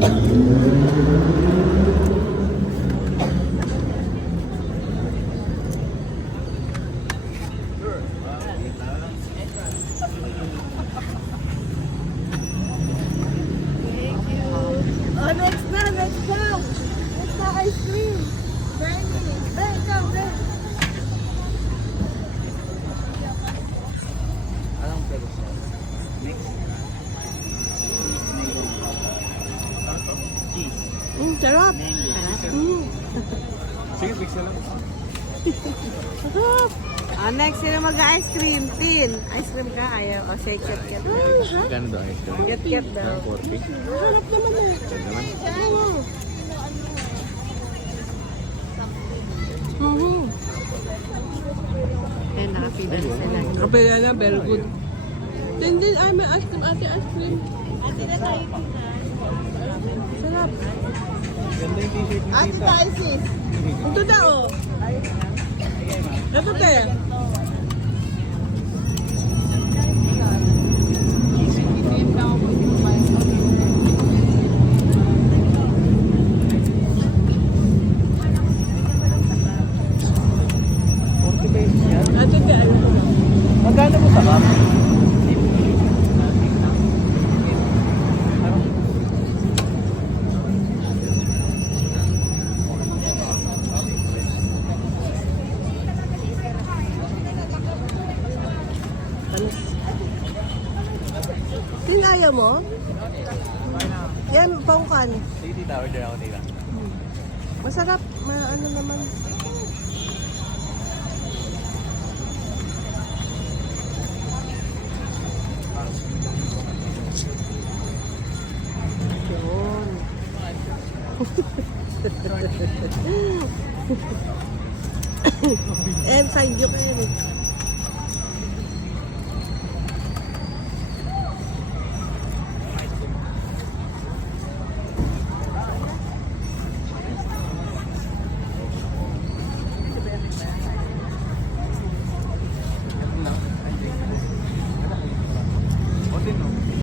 Oh, next na, next na. Next na ice cream. Benny, Ben, come, Ben. Anong flavor siya? Mix? Cheese. Sarap. Mango. Sige, mix na lang. Sarap. Next, sino mag-ice cream? Tin. Ice cream ka? Ayaw. O, shake it. Gano daw ice cream? Get daw. 40. Sarap naman eh. Naman. Ayun, nakapila na sila. Kapila na, very good. Din, ay, may ice cream, ate, ice cream. Sarap. Ganda yung t-shirt ni Ate tayo sis. Ito daw, oh. Ito tayo. Ate tayo. Magkano mo sa mama? Tin, ayaw mo? Yan, pangkan. Sige, tita, order ako tita. Masarap. Ano naman. Yun. And side joke yan.